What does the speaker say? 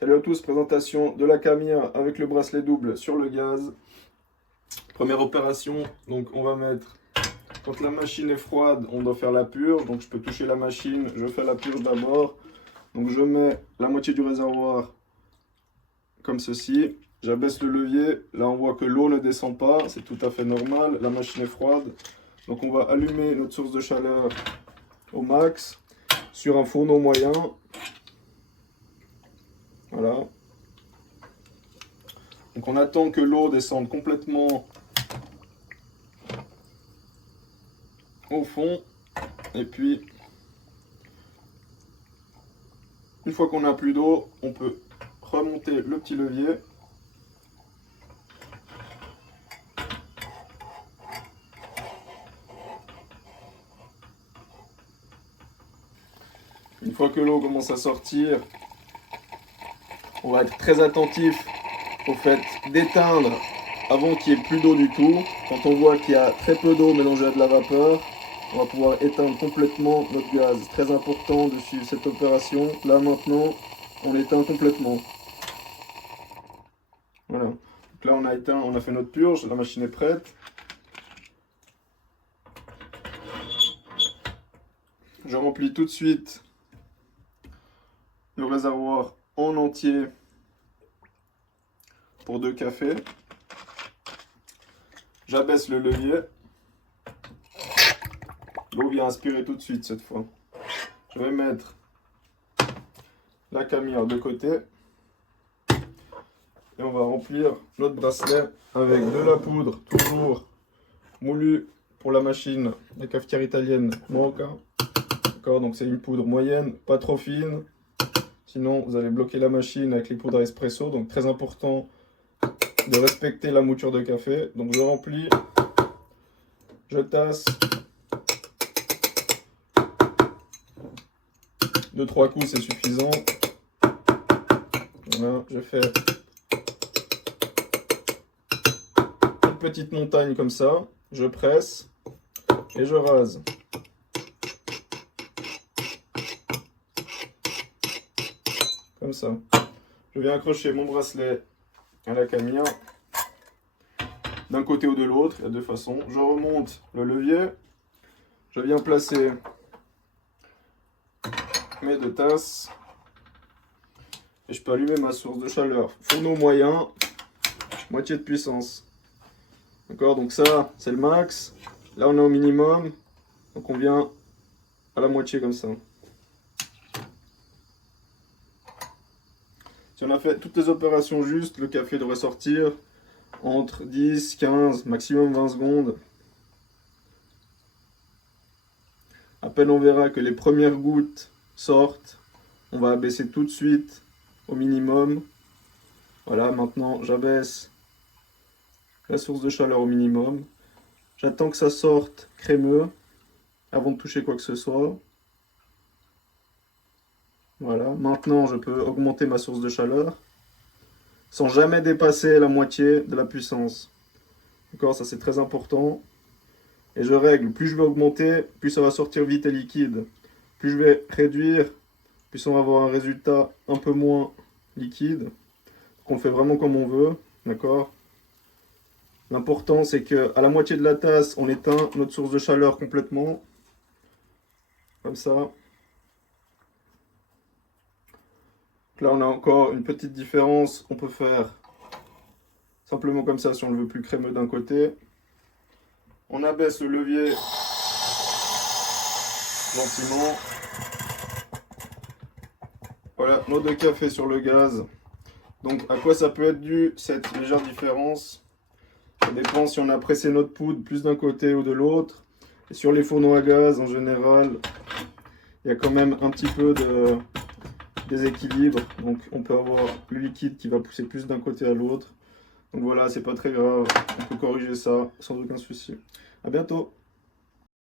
Salut à tous, présentation de la Kamiya avec le bracelet double sur le gaz. Première opération, donc on va mettre, quand la machine est froide, on doit faire la purge. Donc je peux toucher la machine, je fais la purge d'abord. Donc je mets la moitié du réservoir comme ceci. J'abaisse le levier, là on voit que l'eau ne descend pas, c'est tout à fait normal, la machine est froide. Donc on va allumer notre source de chaleur au max sur un fourneau moyen. Voilà. Donc on attend que l'eau descende complètement au fond. Et puis, une fois qu'on n'a plus d'eau, on peut remonter le petit levier. Une fois que l'eau commence à sortir, on va être très attentif au fait d'éteindre avant qu'il n'y ait plus d'eau du tout. Quand on voit qu'il y a très peu d'eau mélangée à de la vapeur, on va pouvoir éteindre complètement notre gaz. Très important de suivre cette opération. Là maintenant, on éteint complètement. Voilà. Donc là on a éteint, on a fait notre purge, la machine est prête. Je remplis tout de suite le réservoir en entier pour 2 cafés. J'abaisse le levier. L'eau vient aspirer tout de suite cette fois. Je vais mettre la Kamiya de côté. Et on va remplir notre bracelet avec de la poudre, toujours moulue pour la machine, la cafetière italienne Moka. D'accord, donc c'est une poudre moyenne, pas trop fine. Sinon, vous allez bloquer la machine avec les poudres à espresso. Donc très important de respecter la mouture de café. Donc je remplis, je tasse. 2-3 coups, c'est suffisant. Voilà, je fais une petite montagne comme ça. Je presse et je rase. Comme ça. Je viens accrocher mon bracelet à la Kamiya d'un côté ou de l'autre, il y a 2 façons. Je remonte le levier, je viens placer mes 2 tasses et je peux allumer ma source de chaleur. Fourneau moyen, moitié de puissance. D'accord, donc ça c'est le max. Là on est au minimum, donc on vient à la moitié comme ça. Si on a fait toutes les opérations justes, le café devrait sortir entre 10, 15, maximum 20 secondes. À peine on verra que les premières gouttes sortent, on va abaisser tout de suite au minimum. Voilà, maintenant j'abaisse la source de chaleur au minimum. J'attends que ça sorte crémeux avant de toucher quoi que ce soit. Voilà, maintenant je peux augmenter ma source de chaleur sans jamais dépasser la moitié de la puissance. D'accord, ça c'est très important. Et je règle, plus je vais augmenter, plus ça va sortir vite et liquide. Plus je vais réduire, plus on va avoir un résultat un peu moins liquide. Donc on fait vraiment comme on veut, d'accord. L'important c'est qu'à la moitié de la tasse, on éteint notre source de chaleur complètement. Comme ça. Là on a encore une petite différence, on peut faire simplement comme ça si on le veut plus crémeux d'un côté. On abaisse le levier gentiment. Voilà, nos 2 cafés sur le gaz. Donc à quoi ça peut être dû cette légère différence? Ça dépend si on a pressé notre poudre plus d'un côté ou de l'autre. Et sur les fourneaux à gaz en général, il y a quand même un petit peu de déséquilibre, donc on peut avoir le liquide qui va pousser plus d'un côté à l'autre. Donc voilà, c'est pas très grave, on peut corriger ça sans aucun souci. À bientôt.